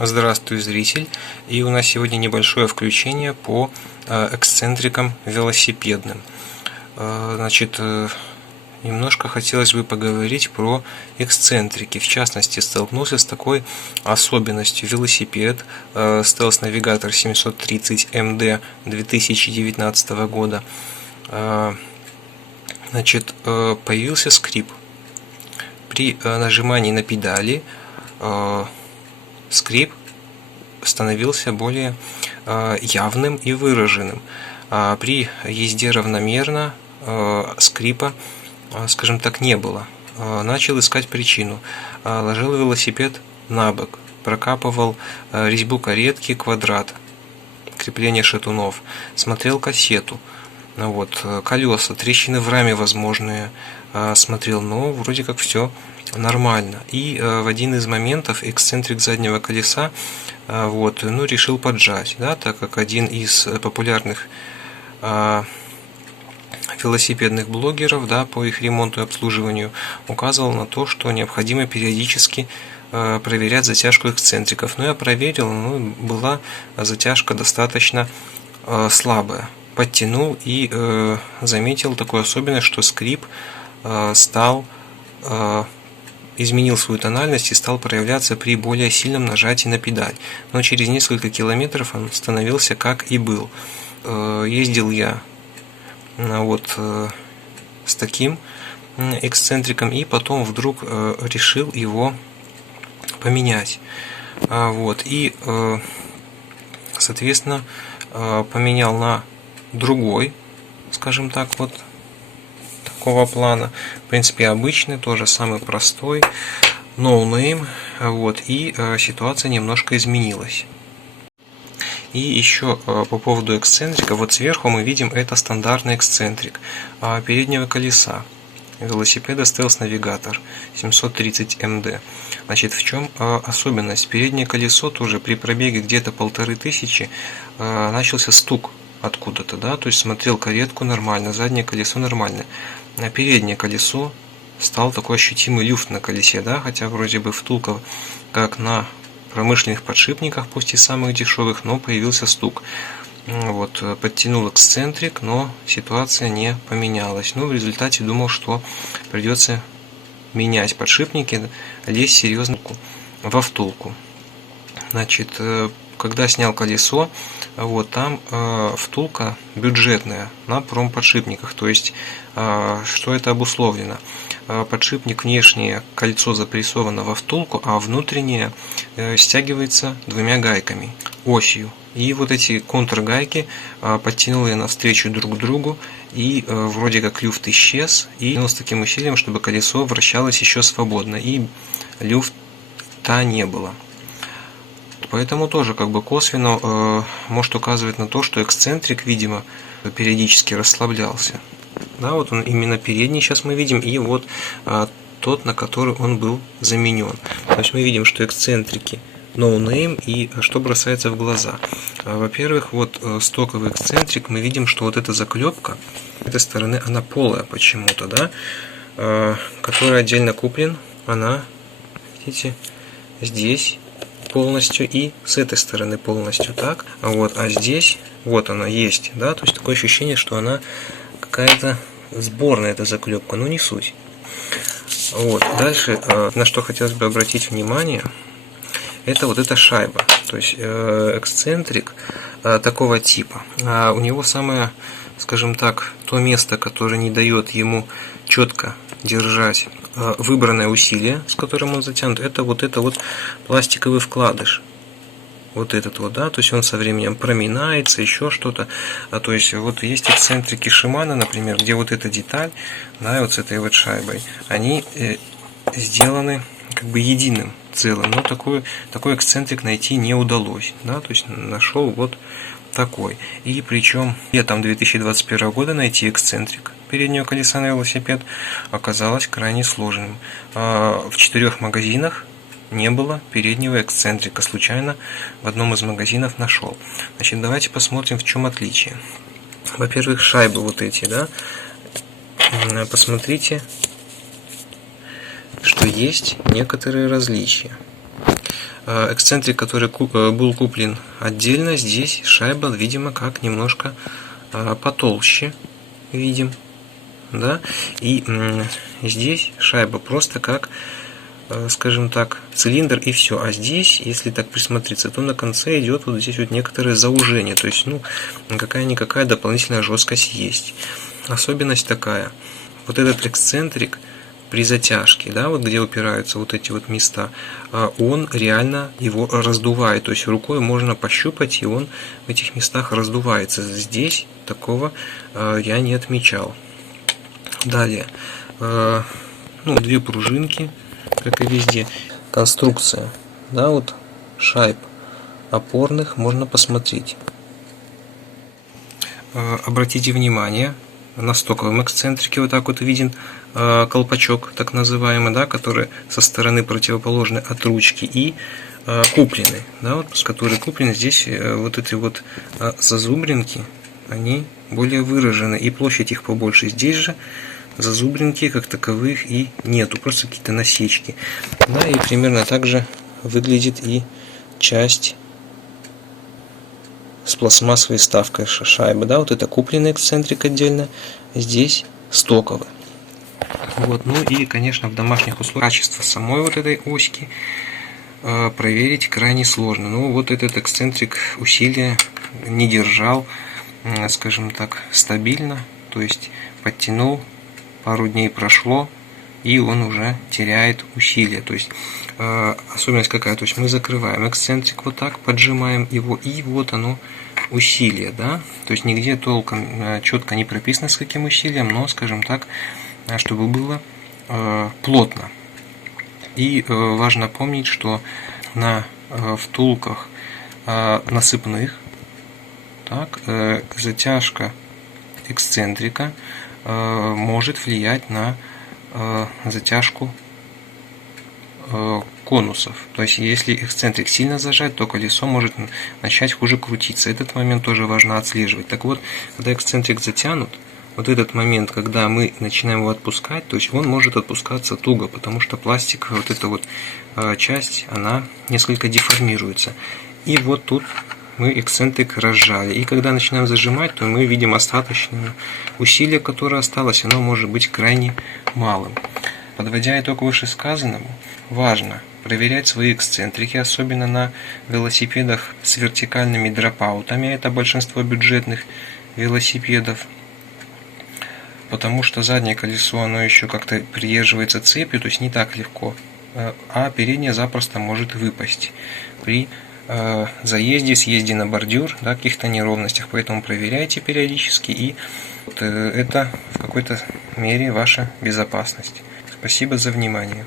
Здравствуй, зритель! И у нас сегодня небольшое включение по эксцентрикам велосипедным. Значит, немножко хотелось бы поговорить про эксцентрики. В частности, столкнулся с такой особенностью. Велосипед Stealth Navigator 730 MD 2019 года. Значит, появился скрип. При нажимании на педали скрип становился более явным и выраженным. При езде равномерно скрипа, скажем так, не было. Начал искать причину. Ложил велосипед на бок, прокапывал резьбу каретки, квадрат, крепление шатунов, смотрел кассету, колеса, трещины в раме возможные смотрел, но вроде как все нормально. И в один из моментов эксцентрик заднего колеса решил поджать, так как один из популярных велосипедных блогеров, по их ремонту и обслуживанию указывал на то, что необходимо периодически проверять затяжку эксцентриков. Но я проверил, была затяжка достаточно слабая. Подтянул и заметил такую особенность, что скрип изменил свою тональность и стал проявляться при более сильном нажатии на педаль. Но через несколько километров он становился как и был. Ездил я с таким эксцентриком и потом вдруг решил его поменять. И, соответственно, поменял на другой, скажем так, такого плана. В принципе, обычный, тоже самый простой, no name, и ситуация немножко изменилась. И еще по поводу эксцентрика, сверху мы видим, это стандартный эксцентрик переднего колеса велосипеда Stealth Navigator 730 MD. Значит, в чем особенность? Переднее колесо тоже при пробеге где-то 1500 начался стук откуда-то, то есть смотрел каретку нормально, заднее колесо нормально. На переднее колесо стал такой ощутимый люфт на колесе, хотя вроде бы втулка как на промышленных подшипниках, пусть и самых дешевых, но появился стук. Подтянул эксцентрик, но ситуация не поменялась. В результате думал, что придется менять подшипники, лезть серьезно во втулку. Значит, когда снял колесо, там втулка бюджетная на промподшипниках. То есть, что это обусловлено? Подшипник, внешнее кольцо запрессовано во втулку, а внутреннее стягивается двумя гайками, осью. И эти контргайки подтянул я навстречу друг другу, и вроде как люфт исчез, и с таким усилием, чтобы колесо вращалось еще свободно, и люфта не было. Поэтому тоже косвенно может указывать на то, что эксцентрик, видимо, периодически расслаблялся. Он именно передний сейчас мы видим, и тот, на который он был заменен. То есть мы видим, что эксцентрики no name, и что бросается в глаза. Во-первых, стоковый эксцентрик, мы видим, что эта заклепка с этой стороны, она полая почему-то, который отдельно куплен, она, видите, здесь полностью и с этой стороны полностью так, а здесь она есть, то есть такое ощущение, что она какая-то сборная, эта заклепка, но не суть. Дальше, на что хотелось бы обратить внимание, это эта шайба, то есть эксцентрик такого типа. У него самое, скажем так, то место, которое не дает ему четко держать выбранное усилие, с которым он затянут, это пластиковый вкладыш. То есть он со временем проминается, еще что-то. То есть есть эксцентрики Shimano, например, где эта деталь, с этой шайбой, они сделаны единым целым, но такой эксцентрик найти не удалось, то есть нашел такой. И причем летом 2021 года найти эксцентрик переднего колеса на велосипед оказалось крайне сложным. В 4 магазинах не было переднего эксцентрика. Случайно в одном из магазинов нашел. Значит, давайте посмотрим, в чем отличие. Во-первых, шайбы эти, посмотрите, что есть некоторые различия. эксцентрик, который был куплен отдельно, здесь шайба, видимо, как немножко потолще, видим, да, и здесь шайба просто как, скажем так, цилиндр и все, а здесь, если так присмотреться, то на конце идет вот здесь вот некоторое заужение, то есть, ну, какая-никакая дополнительная жесткость есть. Особенность такая, вот этот эксцентрик при затяжке, да, вот где упираются вот эти вот места, он реально его раздувает, то есть рукой можно пощупать, и он в этих местах раздувается. Здесь такого я не отмечал. Далее, ну, две пружинки, как и везде. Конструкция, да, вот шайб опорных можно посмотреть. Обратите внимание, на стоковом эксцентрике вот так вот виден колпачок, так называемый, да, который со стороны противоположной от ручки, и купленный, да, вот, с которой куплены, здесь вот эти вот зазубринки, они более выражены, и площадь их побольше. Здесь же зазубринки как таковых и нету, просто какие-то насечки, да, и примерно так же выглядит и часть с пластмассовой вставкой шайбы, да, вот это купленный эксцентрик отдельно, здесь стоковый. Вот, ну и, конечно, в домашних условиях качество самой вот этой оськи проверить крайне сложно. Ну, вот этот эксцентрик усилия не держал, скажем так, стабильно, то есть подтянул, пару дней прошло, и он уже теряет усилие. То есть особенность какая? То есть мы закрываем эксцентрик вот так, поджимаем его, и вот оно усилие, да. То есть нигде толком четко не прописано, с каким усилием, но, скажем так, чтобы было плотно. И важно помнить, что на втулках насыпных, так, затяжка эксцентрика может влиять на затяжку конусов. То есть, если эксцентрик сильно зажать, то колесо может начать хуже крутиться. Этот момент тоже важно отслеживать. Так вот, когда эксцентрик затянут, вот этот момент, когда мы начинаем его отпускать, то есть он может отпускаться туго, потому что пластик, вот эта вот часть, она несколько деформируется. И вот тут мы эксцентрик разжали. И когда начинаем зажимать, то мы видим остаточное усилие, которое осталось, оно может быть крайне малым. Подводя итог вышесказанному, важно проверять свои эксцентрики, особенно на велосипедах с вертикальными дропаутами, это большинство бюджетных велосипедов, потому что заднее колесо, оно еще как-то придерживается цепью, то есть не так легко, а переднее запросто может выпасть при заезде, съезде на бордюр, да, каких-то неровностях, поэтому проверяйте периодически, и это в какой-то мере ваша безопасность. Спасибо за внимание.